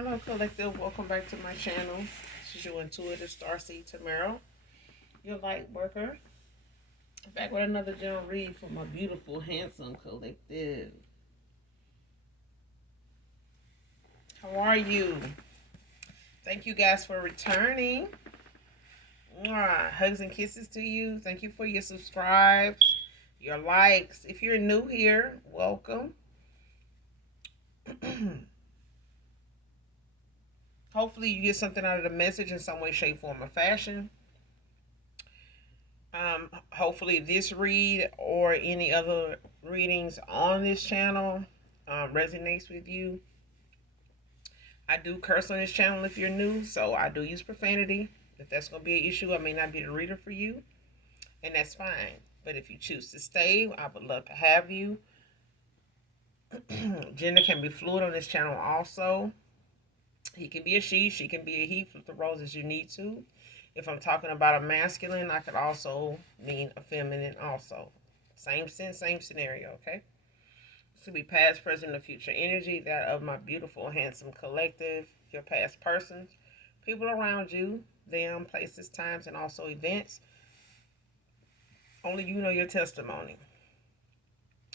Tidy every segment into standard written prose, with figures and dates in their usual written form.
Hello, Collective. Welcome back to my channel. This is your intuitive starseed Tamara, your light worker. Back with another general read for my beautiful, handsome collective. How are you? Thank you guys for returning. Mwah. Hugs and kisses to you. Thank you for your subscribes, your likes. If you're new here, welcome. Hopefully, you get something out of the message in some way, shape, form, or fashion. Hopefully this read or any other readings on this channel resonates with you. I do curse on this channel if you're new, so I do use profanity. If that's going to be an issue, I may not be the reader for you, and that's fine. But if you choose to stay, I would love to have you. Gender can be fluid on this channel also. He can be a she can be a he. Flip the roles as you need to. If I'm talking about a masculine, I could also mean a feminine also. Same sense, same scenario, okay? This could be past, present, or future energy, that of my beautiful, handsome collective, your past persons, people around you, them, places, times, and also events. Only you know your testimony.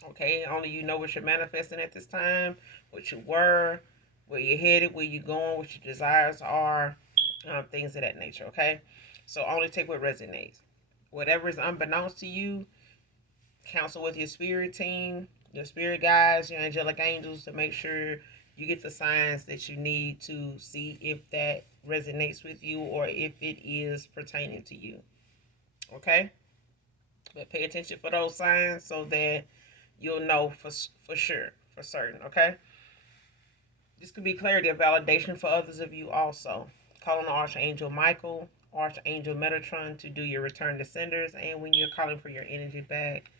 Okay? Only you know what you're manifesting at this time, what you were, where you're headed, where you're going, what your desires are, things of that nature, okay? So only take what resonates. Whatever is unbeknownst to you, counsel with your spirit team, your spirit guides, your angelic angels to make sure you get the signs that you need to see if that resonates with you or if it is pertaining to you. Okay? But pay attention for those signs so that you'll know for sure, for certain, okay? This could be clarity or validation for others of you also. Calling Archangel Michael, Archangel Metatron to do your return to senders, and when you're calling for your energy back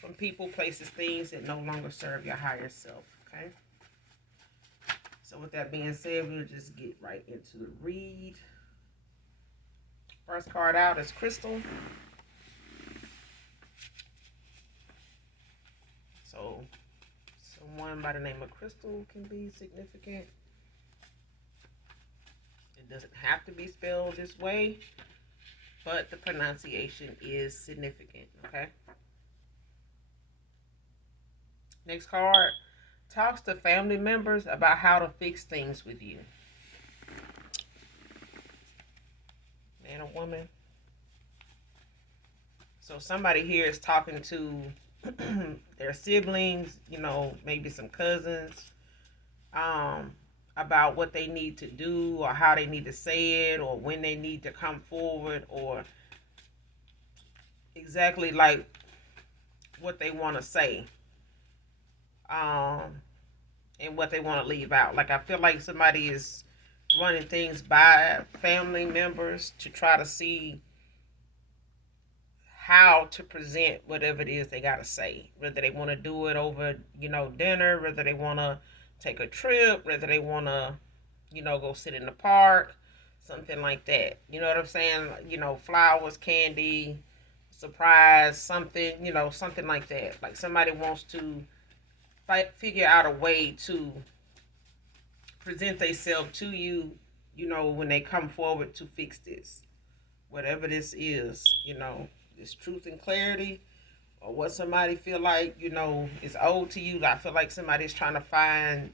from people, places, things that no longer serve your higher self, okay? So with that being said, we'll just get right into the read. First card out is Crystal. So someone by the name of Crystal can be significant. It doesn't have to be spelled this way, but the pronunciation is significant, okay? Next card, talks to family members about how to fix things with you. Man or woman. So somebody here is talking to their siblings, maybe some cousins, about what they need to do or how they need to say it or when they need to come forward or exactly like what they want to say, and what they want to leave out. Like I feel like somebody is running things by family members to try to see how to present whatever it is they got to say. Whether they want to do it over, dinner, whether they want to take a trip, whether they want to, go sit in the park, something like that. You know what I'm saying? Flowers, candy, surprise, something, something like that. Like somebody wants to figure out a way to present themselves to you, when they come forward to fix this. Whatever this is, this truth and clarity, or what somebody feel like, is owed to you. I feel like somebody's trying to find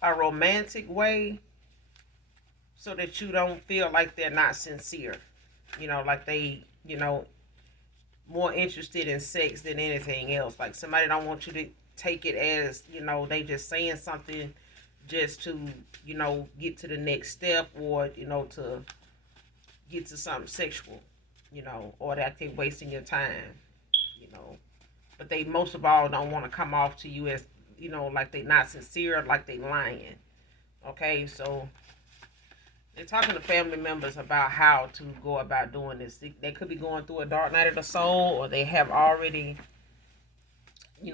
a romantic way so that you don't feel like they're not sincere. Like they, more interested in sex than anything else. Like somebody don't want you to take it as, they just saying something just to, get to the next step or, to get to something sexual, or that they're wasting your time, But they most of all don't want to come off to you as, like they not sincere, like they lying. Okay, so they're talking to family members about how to go about doing this. They could be going through a dark night of the soul, or they have already,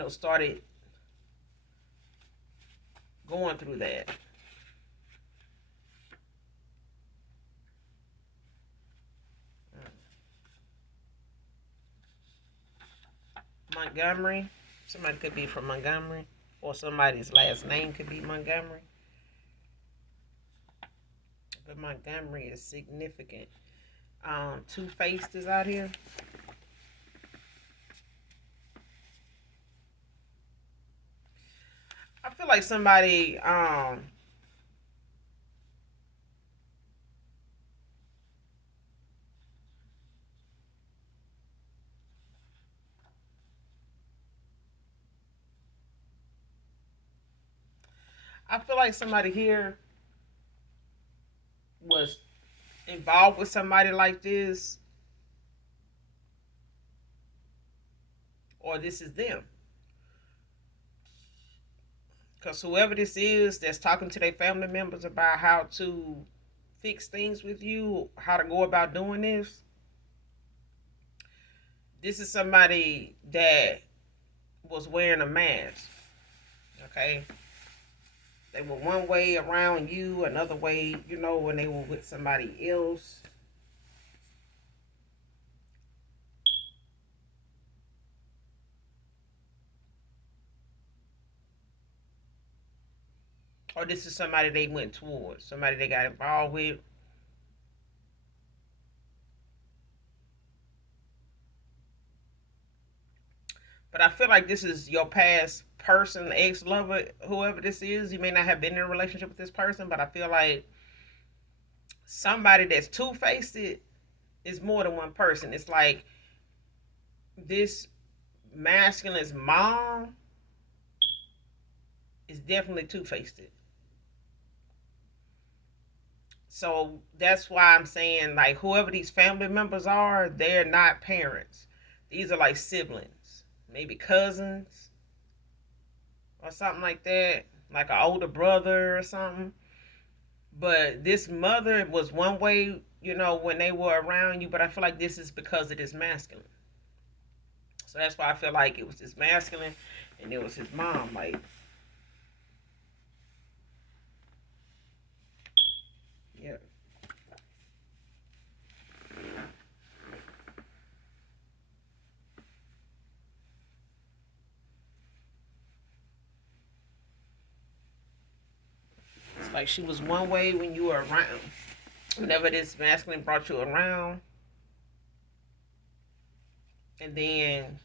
started going through that. Montgomery. Somebody could be from Montgomery. or somebody's last name could be Montgomery, but Montgomery is significant. Two-faced is out here. I feel like somebody I feel like somebody here was involved with somebody like this, or this is them. Because whoever this is that's talking to their family members about how to fix things with you, how to go about doing this is somebody that was wearing a mask. Okay? They were one way around you, another way, when they were with somebody else. Or this is somebody they went towards, somebody they got involved with. But I feel like this is your past person, ex lover, whoever this is. You may not have been in a relationship with this person, but I feel like somebody that's two faced is more than one person. It's like this masculine's mom is definitely two faced. So that's why I'm saying, like, whoever these family members are, they're not parents. These are like siblings, maybe cousins or something like that, like an older brother or something. But this mother was one way, when they were around you. But I feel like this is because it is masculine. So that's why I feel like it was this masculine, and it was his mom. Like, yeah, it's like she was one way when you were around. Whenever this masculine brought you around, and then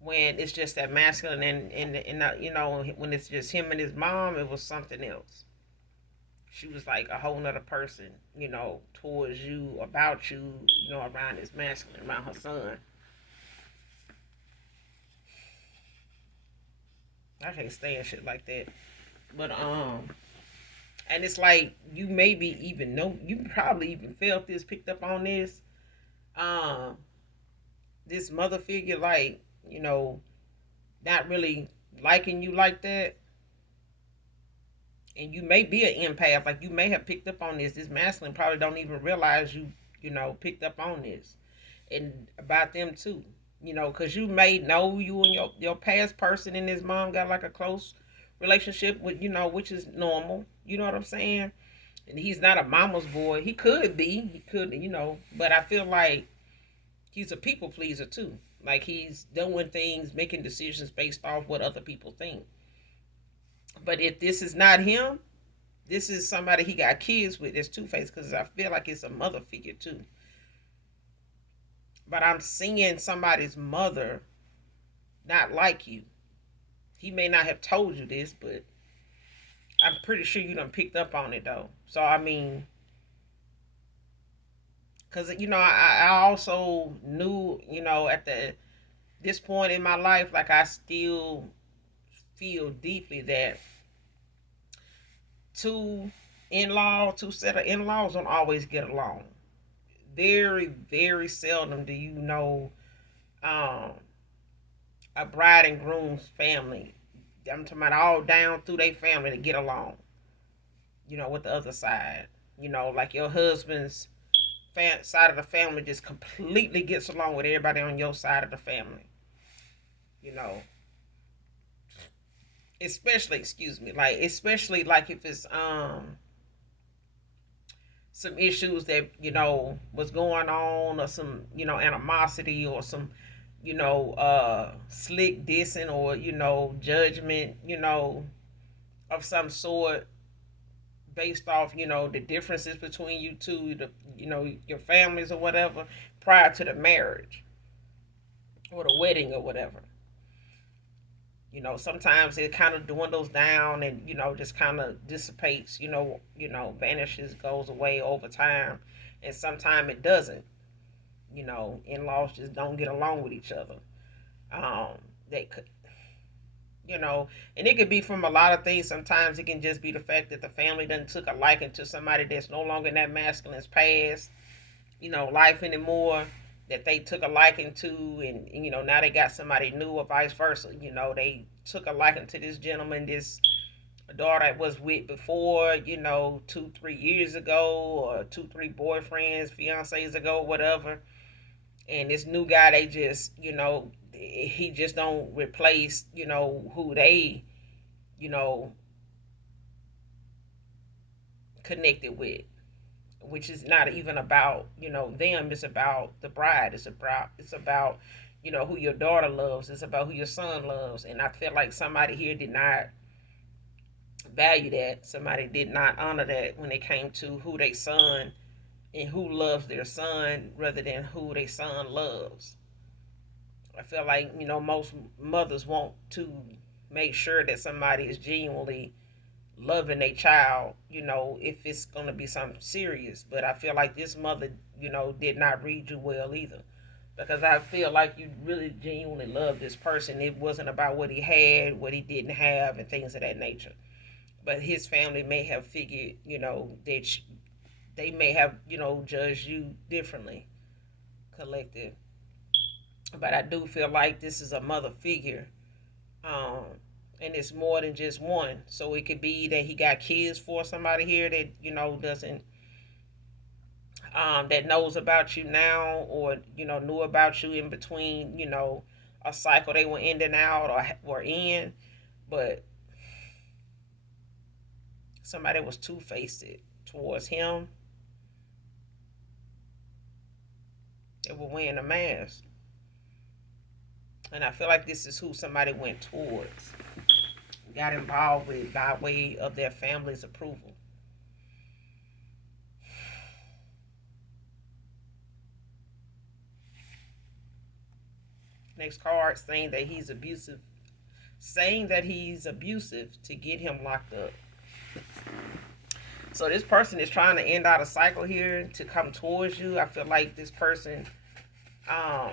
when it's just that masculine and when it's just him and his mom, it was something else. She was like a whole nother person, towards you, about you, around this masculine, around her son. I can't stand shit like that. But and it's like you maybe even know, you probably even felt this, picked up on this. Um, this mother figure, like, not really liking you like that. And you may be an empath, like you may have picked up on this. This masculine probably don't even realize you picked up on this, and about them too. Because you may know you and your past person and his mom got like a close relationship with, which is normal. You know what I'm saying? And he's not a mama's boy. He could be. He could, but I feel like he's a people pleaser too. Like he's doing things, making decisions based off what other people think. But if this is not him, this is somebody he got kids with that's two faced, because I feel like it's a mother figure too. But I'm seeing somebody's mother not like you. He may not have told you this, but I'm pretty sure you done picked up on it though. So I mean, because I also knew, at this point in my life, like I still feel deeply that two set of in-laws don't always get along. Very, very seldom do you know um, a bride and groom's family. I'm talking about all down through their family to get along. With the other side. Like your husband's side of the family just completely gets along with everybody on your side of the family. You know, especially, excuse me, like especially like if it's some issues that was going on, or some animosity, or some slick dissing or, judgment, of some sort based off, the differences between you two, your families or whatever prior to the marriage or the wedding or whatever. Sometimes it kind of dwindles down and, just kind of dissipates, vanishes, goes away over time. And sometimes it doesn't. In-laws just don't get along with each other. They could, and it could be from a lot of things. Sometimes it can just be the fact that the family done took a liking to somebody that's no longer in that masculine's past, life anymore, that they took a liking to, and now they got somebody new or vice versa. They took a liking to this gentleman, this daughter I was with before, 2, 3 years ago, or 2, 3 boyfriends, fiancés ago, whatever. And this new guy, they just, he just don't replace, who they, you know, connected with, which is not even about, them. It's about the bride. It's about who your daughter loves. It's about who your son loves. And I feel like somebody here did not value that. Somebody did not honor that when it came to who they son and who loves their son rather than who their son loves. I feel like, most mothers want to make sure that somebody is genuinely loving a child, if it's going to be something serious. But I feel like this mother, did not read you well either. Because I feel like you really genuinely love this person. It wasn't about what he had, what he didn't have, and things of that nature. But his family may have figured, that they may have, judged you differently, collective. But I do feel like this is a mother figure, um, and it's more than just one. So it could be that he got kids for somebody here that doesn't, that knows about you now, or knew about you in between, a cycle they were in and out or were in, but somebody was two faced towards him. They were wearing a mask, and I feel like this is who somebody went towards, got involved with by way of their family's approval. Next card, saying that he's abusive to get him locked up. So this person is trying to end out a cycle here to come towards you. I feel like this person, um,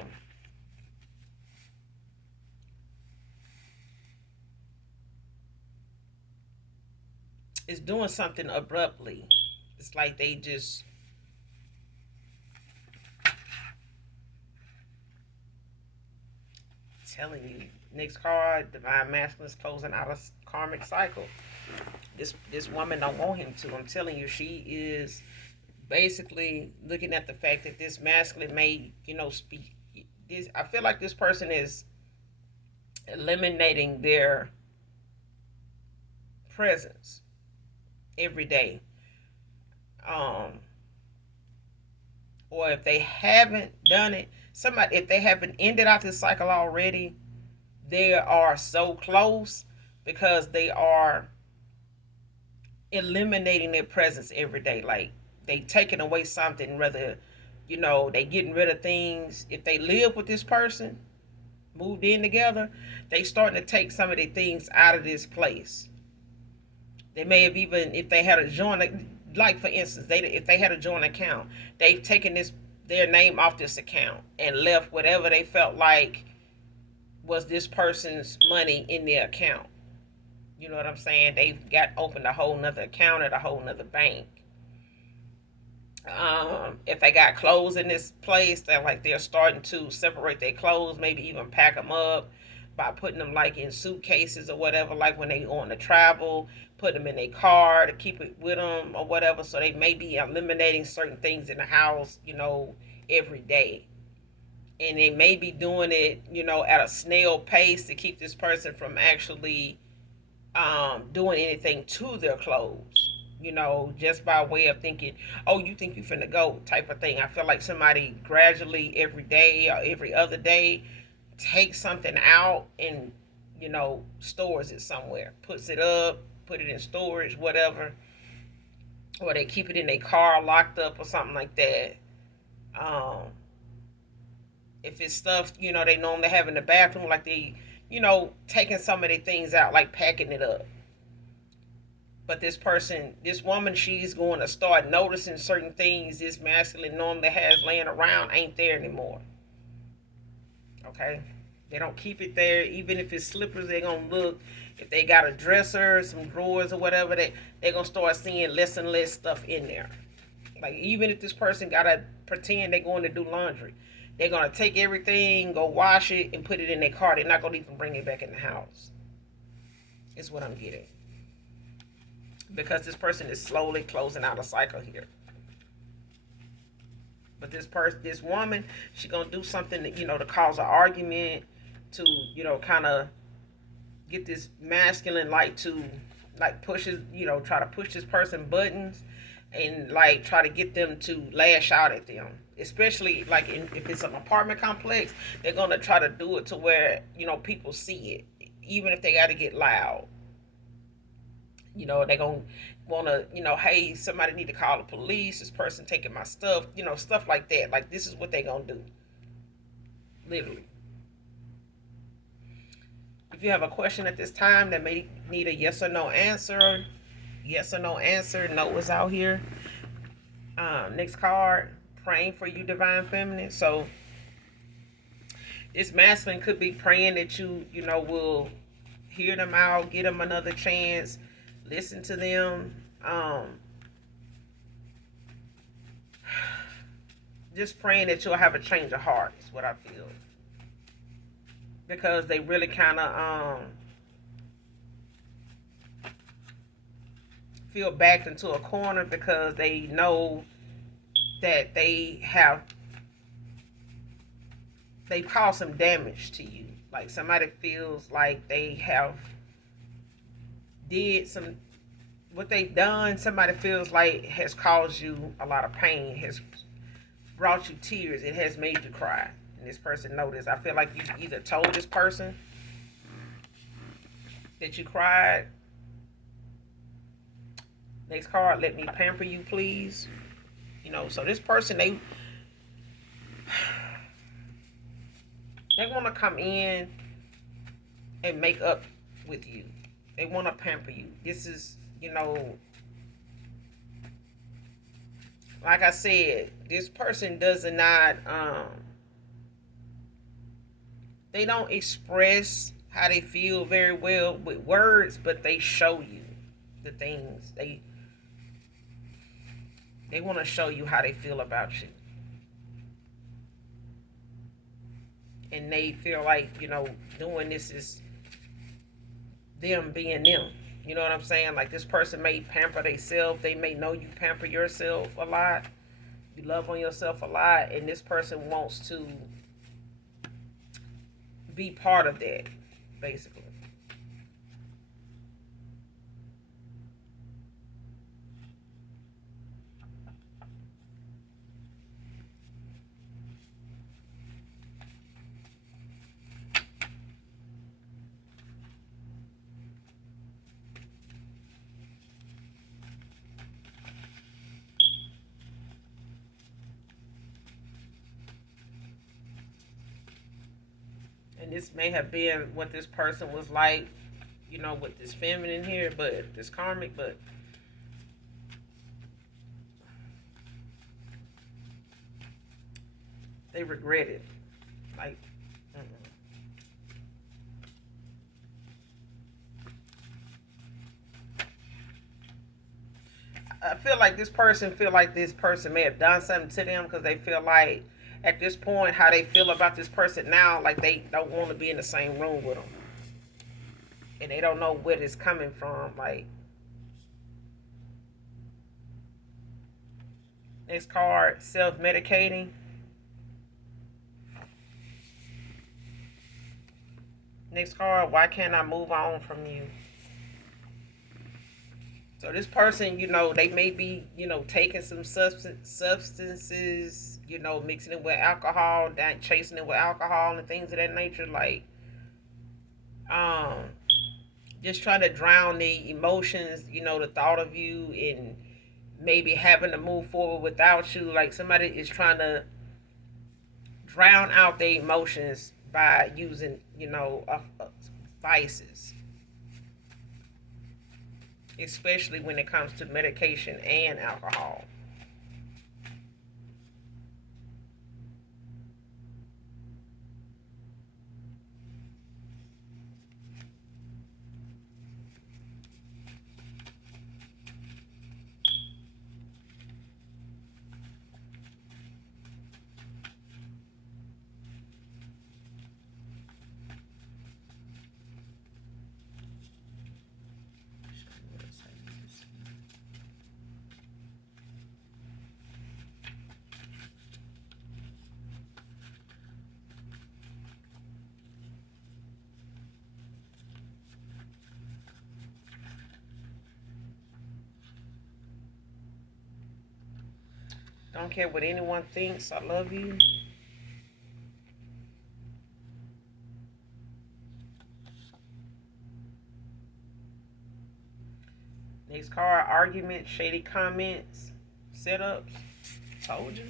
is doing something abruptly. It's like they just telling you. Next card, divine masculine is closing out a karmic cycle. This woman don't want him to. I'm telling you, she is basically looking at the fact that this masculine may, speak. I feel like this person is eliminating their presence every day. Um, or if they haven't done it, somebody, if they haven't ended out this cycle already, they are so close because they are eliminating their presence every day. Like they taking away something, whether they getting rid of things. If they live with this person, moved in together, they starting to take some of the things out of this place. They may have, even if they had a joint, like for instance, if they had a joint account, they've taken their name off this account and left whatever they felt like was this person's money in their account. You know what I'm saying? They've got opened a whole nother account at a whole nother bank. If they got clothes in this place, they're starting to separate their clothes, maybe even pack them up by putting them like in suitcases or whatever, like when they on the travel, put them in their car to keep it with them or whatever. So they may be eliminating certain things in the house, every day. And they may be doing it, at a snail pace to keep this person from actually doing anything to their clothes, just by way of thinking, oh, you think you finna go type of thing. I feel like somebody gradually every day or every other day takes something out and, stores it somewhere, puts it up, put it in storage, whatever, or they keep it in their car locked up or something like that. Um, if it's stuff, they normally have in the bathroom, like they, taking some of their things out, like packing it up. But this woman, she's going to start noticing certain things this masculine normally has laying around ain't there anymore. Okay? They don't keep it there. Even if it's slippers, they're going to look. If they got a dresser, some drawers or whatever, they're going to start seeing less and less stuff in there. Like, even if this person got to pretend they're going to do laundry, they're going to take everything, go wash it, and put it in their car. They're not going to even bring it back in the house. Is what I'm getting. Because this person is slowly closing out a cycle here. But this woman, she gonna do something that, to cause an argument, to, kind of get this masculine, like pushes, try to push this person buttons, and like try to get them to lash out at them. Especially like if it's an apartment complex, they're gonna try to do it to where, people see it, even if they got to get loud. They gonna want to, hey, somebody need to call the police, this person taking my stuff, stuff like that. Like, this is what they gonna do, literally. If you have a question at this time that may need a yes or no answer, no is out here. Next card, praying for you, divine feminine. So this masculine could be praying that you will hear them out, get them another chance, listen to them. Just praying that you'll have a change of heart is what I feel. Because they really kind of feel backed into a corner, because they know that they've caused some damage to you. Like, somebody feels like they have did some, what they've done, somebody feels like has caused you a lot of pain, has brought you tears, it has made you cry. And this person noticed. I feel like you either told this person that you cried. Next card, let me pamper you, please. So this person, they want to come in and make up with you. They want to pamper you. This is, like I said, this person does not, they don't express how they feel very well with words, but they show you the things. They want to show you how they feel about you. And they feel like, doing this is them being them. You know what I'm saying? Like, this person may pamper themselves. They may know you pamper yourself a lot. You love on yourself a lot. And this person wants to be part of that, basically. And this may have been what this person was like, with this feminine here, but this karmic, but they regret it. Like, I feel like this person may have done something to them, because they feel like at this point, how they feel about this person now, like they don't want to be in the same room with them, and they don't know where it's coming from. Like, next card, self-medicating. Next card, why can't I move on from you? So this person, they may be, taking some substances, mixing it with alcohol, chasing it with alcohol and things of that nature. Like, um, just trying to drown the emotions, the thought of you and maybe having to move forward without you. Like somebody is trying to drown out their emotions by using, vices, especially when it comes to medication and alcohol. Don't care what anyone thinks. I love you. Next card, argument, shady comments, setups. Told you.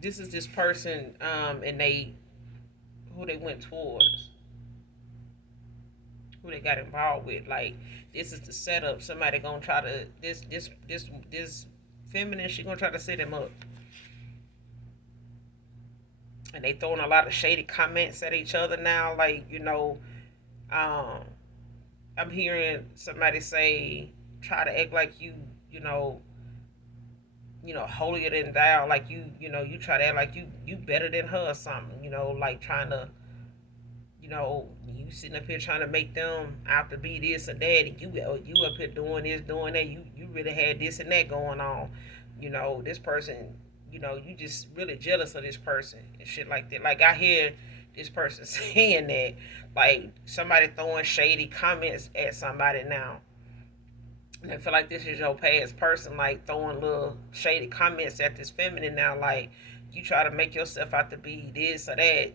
This is this person, and who they went towards, who they got involved with. Like, this is the setup. Somebody gonna try to this feminine. She gonna try to set him up, and they throwing a lot of shady comments at each other now. Like, um, I'm hearing somebody say, try to act like you know, holier than thou. Like you try to act like you better than her or something. Like trying to, you sitting up here trying to make them out to be this or that, and you up here doing this, doing that. You really had this and that going on. This person. You just really jealous of this person and shit like that. Like I hear this person saying that, like somebody throwing shady comments at somebody now. And I feel like this is your past person, like throwing little shady comments at this feminine now, like you try to make yourself out to be this or that,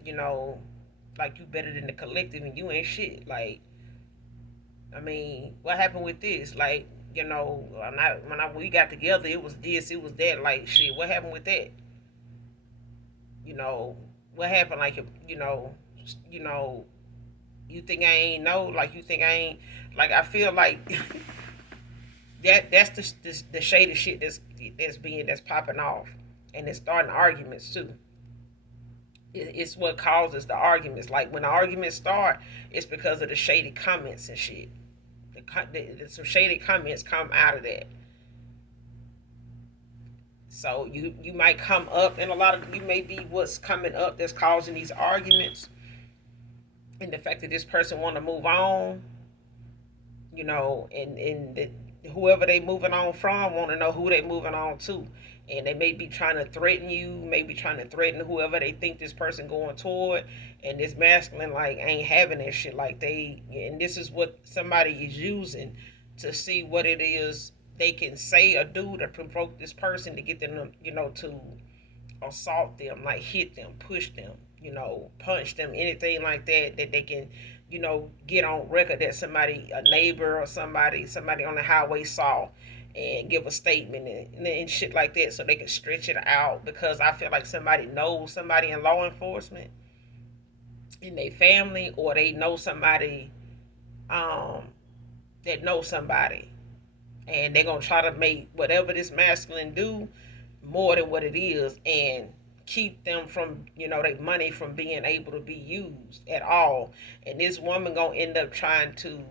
like you better than the collective and you ain't shit. Like, I mean, what happened with this? Like, we got together, it was this, it was that. Like, shit, what happened with that? You know, what happened? Like, you know, you think I ain't know? Like, you think I ain't? Like, I feel like that's the shady shit that's popping off, and it's starting arguments too. It's what causes the arguments. Like when the arguments start, it's because of the shady comments and shit. Some shady comments come out of that. So you might come up, and a lot of you may be what's coming up that's causing these arguments, and the fact that this person want to move on, and whoever they moving on from want to know who they moving on to, and they may be trying to threaten you, maybe trying to threaten whoever they think this person going toward, and this masculine like ain't having that shit. Like and this is what somebody is using to see what it is they can say or do to provoke this person to get them, to assault them, like hit them, push them, punch them, anything like that that they can, get on record that somebody, a neighbor or somebody on the highway saw and give a statement and shit like that so they can stretch it out because I feel like somebody knows somebody in law enforcement in their family or they know somebody um that knows somebody and they're gonna try to make whatever this masculine do more than what it is and keep them from their money from being able to be used at all. And this woman gonna end up trying to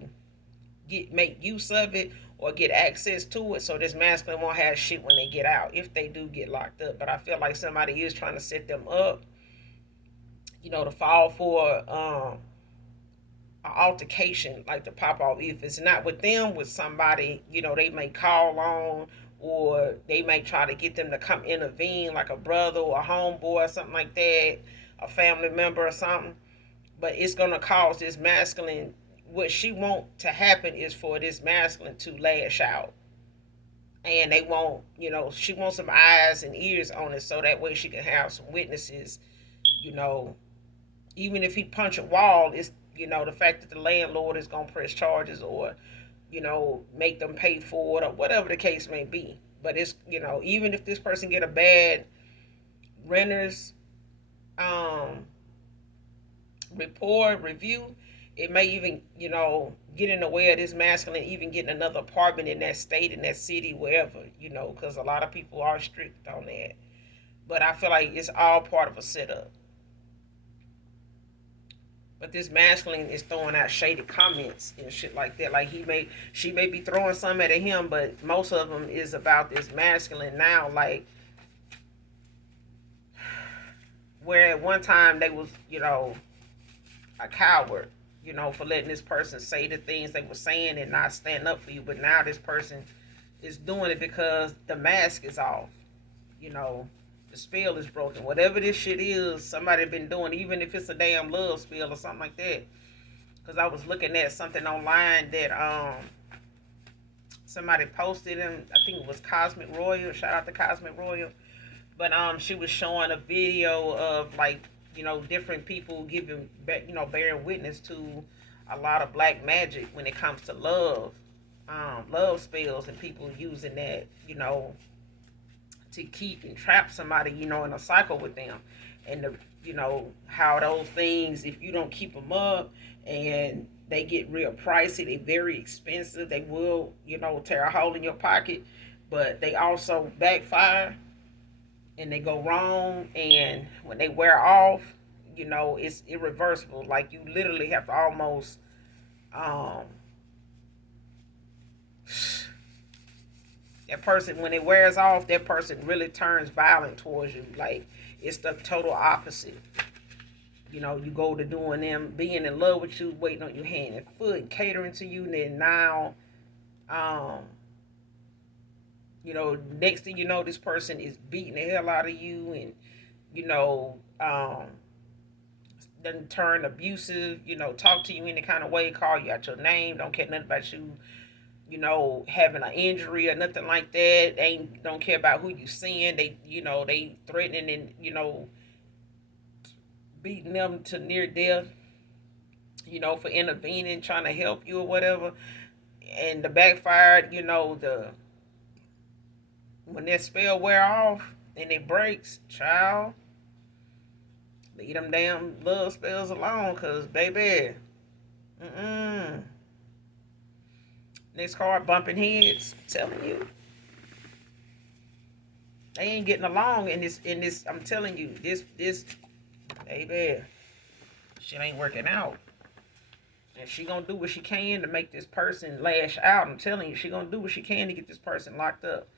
make use of it or get access to it so this masculine won't have shit when they get out if they do get locked up. But I feel like somebody is trying to set them up, to fall for an altercation, like to pop off. If it's not with them, with somebody, they may call on or they may try to get them to come intervene, like a brother or a homeboy or something like that, a family member or something. But it's gonna cause this masculine. What she want to happen is for this masculine to lash out, and they want, she wants some eyes and ears on it, so that way she can have some witnesses. You know, even if he punch a wall, it's, the fact that the landlord is gonna press charges, or make them pay for it, or whatever the case may be. But it's, even if this person get a bad renters um, report review, it may even, get in the way of this masculine even getting another apartment in that state, in that city, wherever, because a lot of people are strict on that. But I feel like it's all part of a setup. But this masculine is throwing out shady comments and shit like that. Like she may be throwing some at him, but most of them is about this masculine now. Like, where at one time they was, a coward, for letting this person say the things they were saying and not stand up for you. But now this person is doing it because the mask is off. You know, the spell is broken. Whatever this shit is, somebody been doing, even if it's a damn love spell or something like that. Because I was looking at something online that somebody posted, and I think it was Cosmic Royal. Shout out to Cosmic Royal. But she was showing a video of, like, different people giving, bearing witness to a lot of black magic when it comes to love, love spells, and people using that, to keep and trap somebody, in a cycle with them. And how those things, if you don't keep them up, and they get real pricey, they very expensive, they will, tear a hole in your pocket, but they also backfire and they go wrong. And when they wear off, it's irreversible. Like, you literally have to almost, that person, when it wears off, that person really turns violent towards you. Like, it's the total opposite. You go to doing them, being in love with you, waiting on your hand and foot, catering to you, and then now, next thing you know, this person is beating the hell out of you, and, then turn abusive, talk to you any kind of way, call you out your name, don't care nothing about you, having an injury or nothing like that. They don't care about who you seeing. They, they threatening and, beating them to near death, for intervening, trying to help you or whatever. And the backfired, when that spell wear off and it breaks, child, leave them damn love spells alone, cause baby, next card, bumping heads. I'm telling you, they ain't getting along in this. I'm telling you, this baby, shit ain't working out. And she gonna do what she can to make this person lash out. I'm telling you, she gonna do what she can to get this person locked up.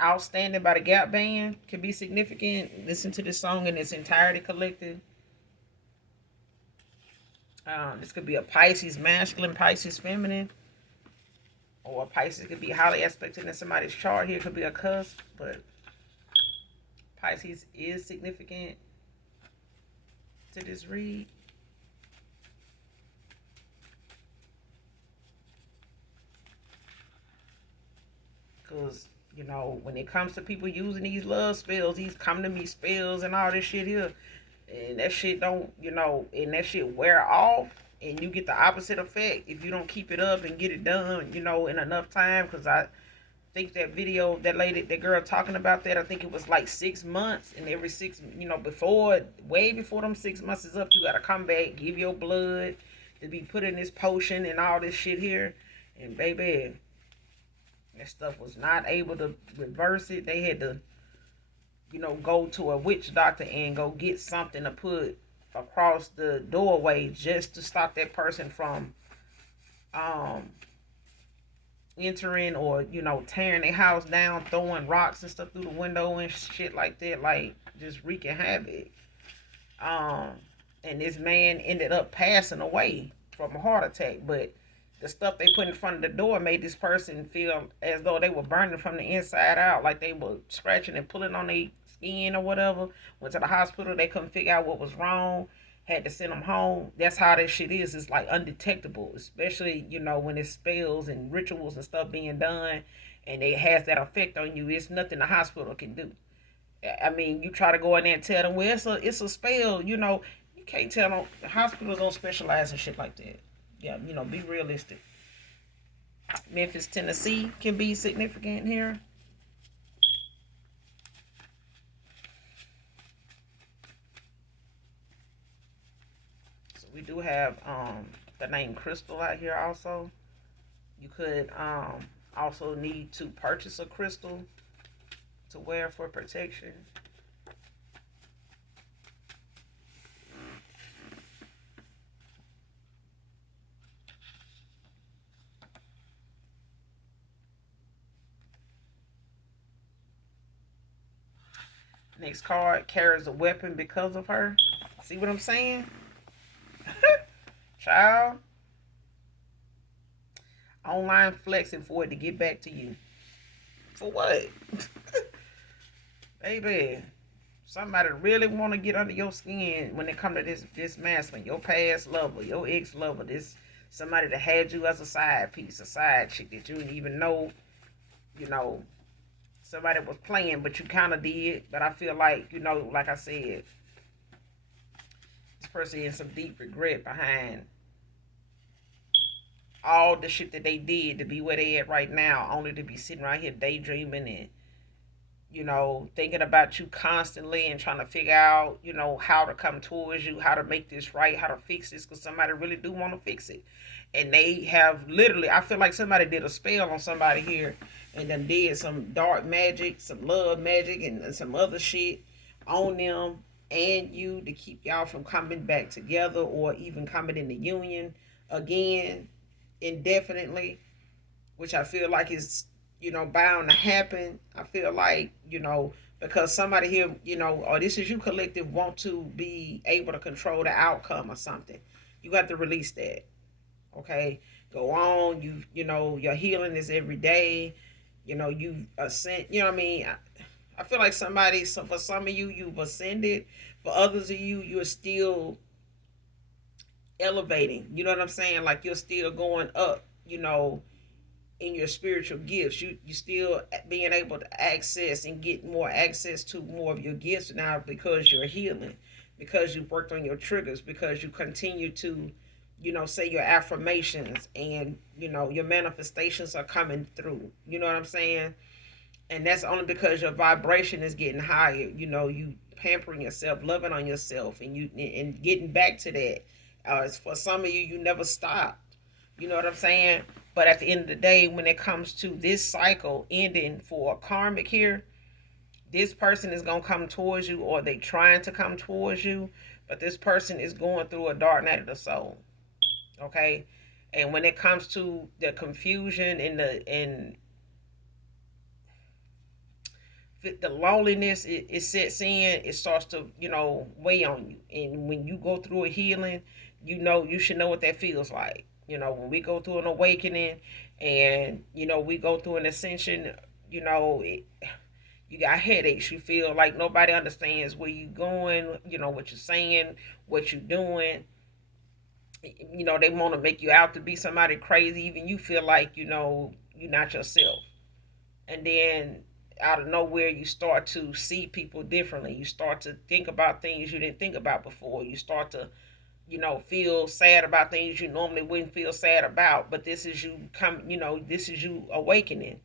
Outstanding by the Gap Band can be significant. Listen to this song in its entirety collected. This could be a Pisces masculine, Pisces feminine, or a Pisces could be highly aspected in somebody's chart. Here could be a cusp, but Pisces is significant to this read. Because, when it comes to people using these love spells, these come to me spells and all this shit here, and that shit don't, and that shit wear off, and you get the opposite effect if you don't keep it up and get it done, in enough time. Because I think that video, that girl talking about that, I think it was like 6 months, and every way before them 6 months is up, you gotta come back, give your blood to be put in this potion and all this shit here, and baby, that stuff was not able to reverse it. They had to, go to a witch doctor and go get something to put across the doorway just to stop that person from entering, or, tearing their house down, throwing rocks and stuff through the window and shit like that, like just wreaking havoc. And this man ended up passing away from a heart attack, but the stuff they put in front of the door made this person feel as though they were burning from the inside out, like they were scratching and pulling on their skin or whatever. Went to the hospital, they couldn't figure out what was wrong, had to send them home. That's how that shit is. It's like undetectable, especially when it's spells and rituals and stuff being done, and it has that effect on you. It's nothing the hospital can do. I mean, you try to go in there and tell them, well, it's a spell. You can't tell them. The hospitals don't specialize in shit like that. Yeah, be realistic. Memphis, Tennessee can be significant here. So we do have the name Crystal out here also. You could also need to purchase a crystal to wear for protection. Next card, carries a weapon because of her. See what I'm saying? Child. Online flexing for it to get back to you. For what? Baby. Somebody really want to get under your skin when it come to this masculine. Your past lover, your ex lover, this somebody that had you as a side piece, a side chick that you didn't even know, you know, somebody was playing, but you kind of did. But I feel like, like I said, this person has some deep regret behind all the shit that they did to be where they at right now, only to be sitting right here daydreaming and thinking about you constantly and trying to figure out, how to come towards you, how to make this right, how to fix this, because somebody really do want to fix it. And they have literally, I feel like somebody did a spell on somebody here and then did some dark magic, some love magic, and some other shit on them and you to keep y'all from coming back together or even coming in the union again indefinitely, which I feel like is bound to happen. I feel like because somebody here or this is you collective want to be able to control the outcome or something. You got to release that. Okay, go on. Your healing is every day. You've ascend. You know what I mean. I feel like for some of you, you've ascended. For others of you, you're still elevating. You know what I'm saying? Like you're still going up. In your spiritual gifts, you still being able to access and get more access to more of your gifts now because you're healing, because you've worked on your triggers, because you continue to say your affirmations, and your manifestations are coming through. You know what I'm saying? And that's only because your vibration is getting higher. You pampering yourself, loving on yourself, and getting back to that. For some of you, you never stopped. You know what I'm saying? But at the end of the day, when it comes to this cycle ending for karmic here, this person is gonna come towards you, or they trying to come towards you, but this person is going through a dark night of the soul. Okay, and when it comes to the confusion and the loneliness, it sets in. It starts to weigh on you, and when you go through a healing, you should know what that feels like. When we go through an awakening, and we go through an ascension, you got headaches. You feel like nobody understands where you going. What you're saying, what you're doing. They want to make you out to be somebody crazy. Even you feel like you're not yourself. And then out of nowhere, you start to see people differently. You start to think about things you didn't think about before. You start to feel sad about things you normally wouldn't feel sad about. But this is this is you awakening.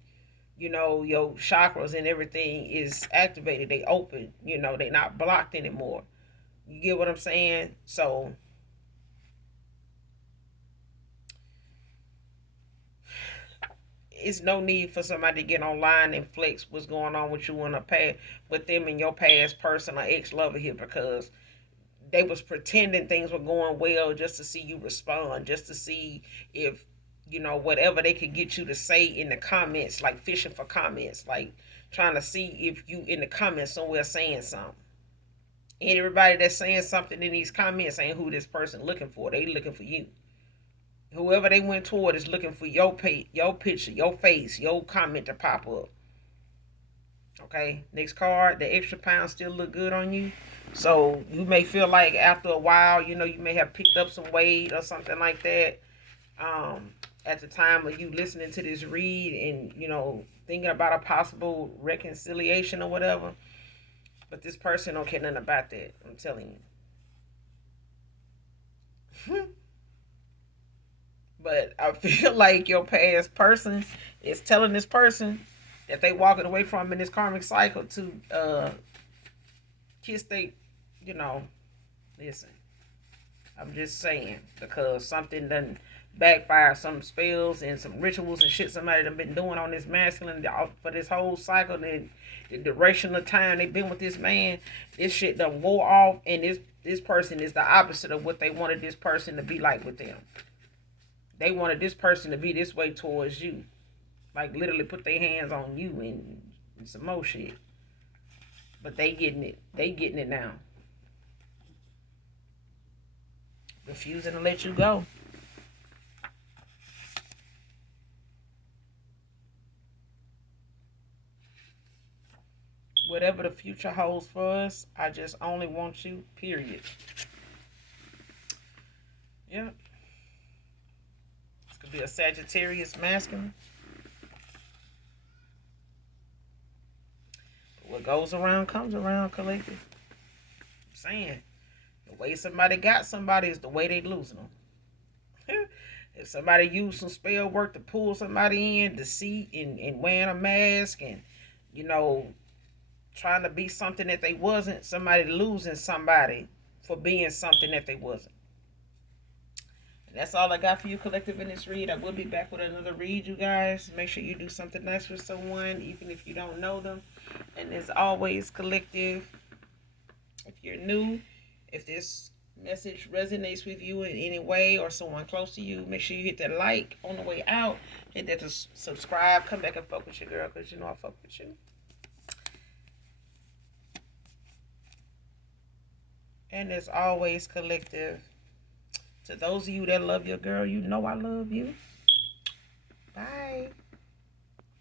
Your chakras and everything is activated. They open. They're not blocked anymore. You get what I'm saying? So it's no need for somebody to get online and flex what's going on with you in a past, with them and your past person or ex lover here, because they was pretending things were going well just to see you respond, just to see if whatever they could get you to say in the comments, like fishing for comments, like trying to see if you in the comments somewhere saying something. And everybody that's saying something in these comments ain't who this person looking for. They looking for you. Whoever they went toward is looking for your your picture, your face, your comment to pop up. Okay, next card. The extra pounds still look good on you. So you may feel like after a while, you may have picked up some weight or something like that. At the time of you listening to this read and thinking about a possible reconciliation or whatever. But this person don't care nothing about that. I'm telling you. But I feel like your past person is telling this person that they walking away from in this karmic cycle to kiss they, you know, listen. I'm just saying because something done backfire, some spells and some rituals and shit somebody done been doing on this masculine for this whole cycle and the duration of time they been with this man. This shit done wore off, and this person is the opposite of what they wanted this person to be like with them. They wanted this person to be this way towards you, like literally put their hands on you and some more shit. But they getting it. They getting it now. Refusing to let you go. Whatever the future holds for us, I just only want you, period. Yeah. This could be a Sagittarius masculine. What goes around comes around, collective. I'm saying. The way somebody got somebody is the way they losing them. If somebody used some spell work to pull somebody in, deceit and wearing a mask and, you know, trying to be something that they wasn't, somebody losing somebody for being something that they wasn't. And that's all I got for you, collective, in this read. I will be back with another read, you guys. Make sure you do something nice for someone, even if you don't know them. And as always, collective, if you're new, if this message resonates with you in any way or someone close to you, make sure you hit that like on the way out. Hit that to subscribe. Come back and fuck with your girl because you know I fuck with you. And as always, collective, to those of you that love your girl, you know I love you. Bye.